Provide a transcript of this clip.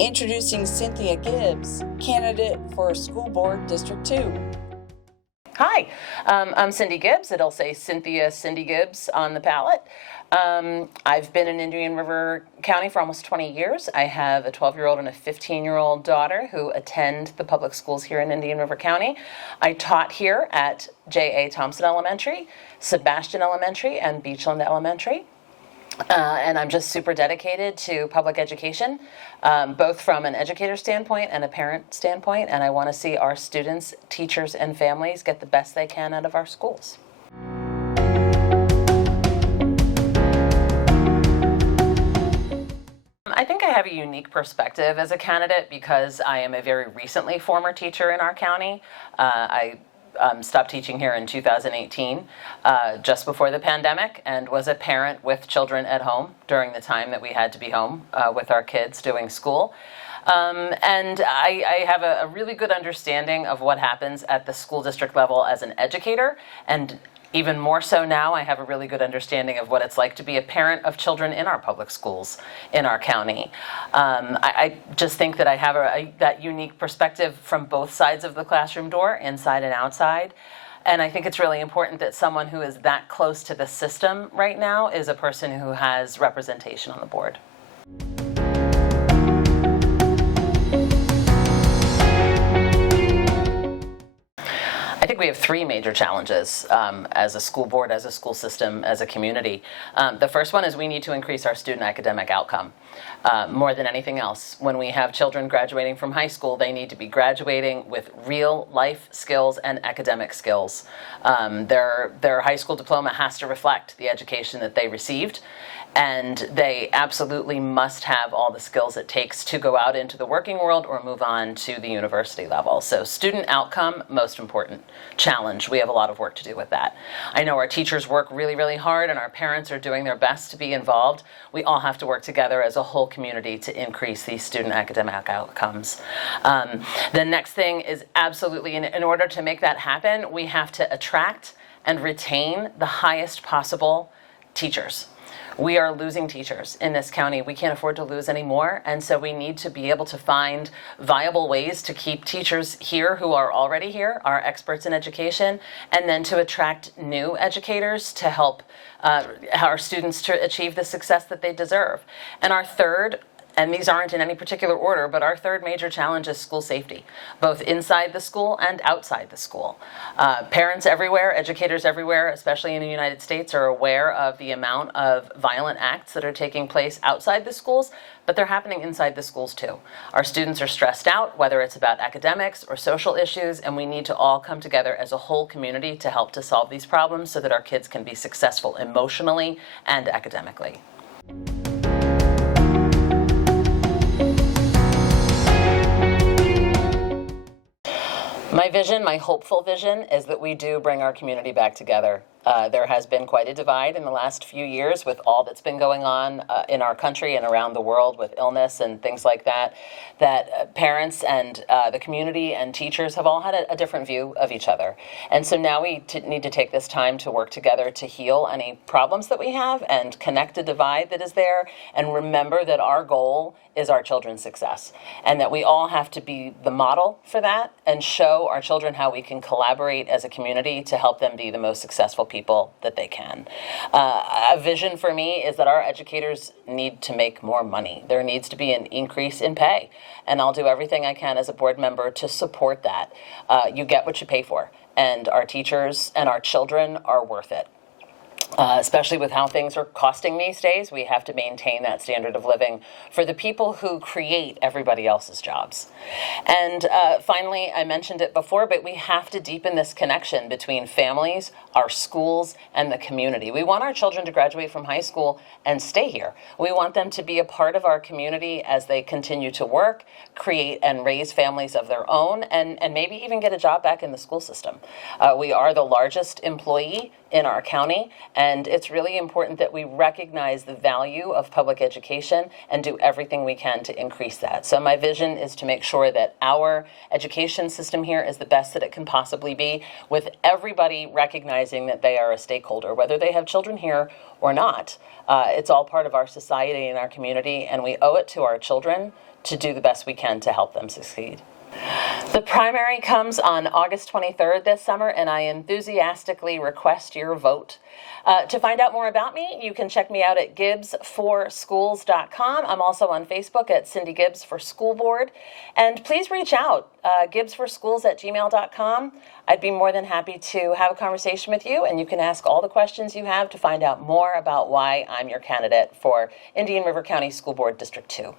Introducing Cynthia Gibbs, candidate for School Board District 2. Hi, I'm Cindy Gibbs. It'll say Cynthia Cindy Gibbs on the ballot. I've been in Indian River County for almost 20 years. I have a 12-year-old and a 15-year-old daughter who attend the public schools here in Indian River County. I taught here at J.A. Thompson Elementary, Sebastian Elementary, and Beachland Elementary. And I'm just super dedicated to public education, both from an educator standpoint and a parent standpoint, and I want to see our students, teachers, and families get the best they can out of our schools. I think I have a unique perspective as a candidate because I am a very recently former teacher in our county. I stopped teaching here in 2018, just before the pandemic, and was a parent with children at home during the time that we had to be home with our kids doing school. And I have a really good understanding of what happens at the school district level as an educator, and even more so now, I have a really good understanding of what it's like to be a parent of children in our public schools in our county. I just think that I have that unique perspective from both sides of the classroom door, inside and outside. And I think it's really important that someone who is that close to the system right now is a person who has representation on the board. I think we have three major challenges as a school board, as a school system, as a community. The first one is we need to increase our student academic outcome more than anything else. When we have children graduating from high school, they need to be graduating with real life skills and academic skills. Their high school diploma has to reflect the education that they received, and they absolutely must have all the skills it takes to go out into the working world or move on to the university level. So student outcome, most important challenge. We have a lot of work to do with that. I know our teachers work really, really hard, and our parents are doing their best to be involved. We all have to work together as a whole community to increase these student academic outcomes. The next thing is absolutely, in order to make that happen, we have to attract and retain the highest possible teachers. We are losing teachers in this county. We can't afford to lose any more, and so we need to be able to find viable ways to keep teachers here who are already here, our experts in education, and then to attract new educators to help our students to achieve the success that they deserve. And our third, and these aren't in any particular order, but our third major challenge is school safety, both inside the school and outside the school. Parents everywhere, educators everywhere, especially in the United States, are aware of the amount of violent acts that are taking place outside the schools, but they're happening inside the schools too. Our students are stressed out, whether it's about academics or social issues, and we need to all come together as a whole community to help to solve these problems so that our kids can be successful emotionally and academically. My vision, my hopeful vision, is that we do bring our community back together. There has been quite a divide in the last few years with all that's been going on in our country and around the world with illness and things like that, parents and the community and teachers have all had a different view of each other. And so now we need to take this time to work together to heal any problems that we have and connect a divide that is there, and remember that our goal is our children's success, and that we all have to be the model for that and show our children how we can collaborate as a community to help them be the most successful people that they can. A vision for me is that our educators need to make more money. There needs to be an increase in pay, and I'll do everything I can as a board member to support that. You get what you pay for, and our teachers and our children are worth it. Especially with how things are costing these days, we have to maintain that standard of living for the people who create everybody else's jobs. And finally, I mentioned it before, but we have to deepen this connection between families, our schools, and the community. We want our children to graduate from high school and stay here. We want them to be a part of our community as they continue to work, create and raise families of their own, and maybe even get a job back in the school system. We are the largest employee in our county, And it's really important that we recognize the value of public education and do everything we can to increase that. So my vision is to make sure that our education system here is the best that it can possibly be, with everybody recognizing that they are a stakeholder, whether they have children here or not. It's all part of our society and our community, and we owe it to our children to do the best we can to help them succeed. The primary comes on August 23rd this summer, and I enthusiastically request your vote. To find out more about me, you can check me out at gibbsforschools.com. I'm also on Facebook at Cindy Gibbs for School Board. And please reach out, gibbsforschools@gmail.com. I'd be more than happy to have a conversation with you, and you can ask all the questions you have to find out more about why I'm your candidate for Indian River County School Board District 2.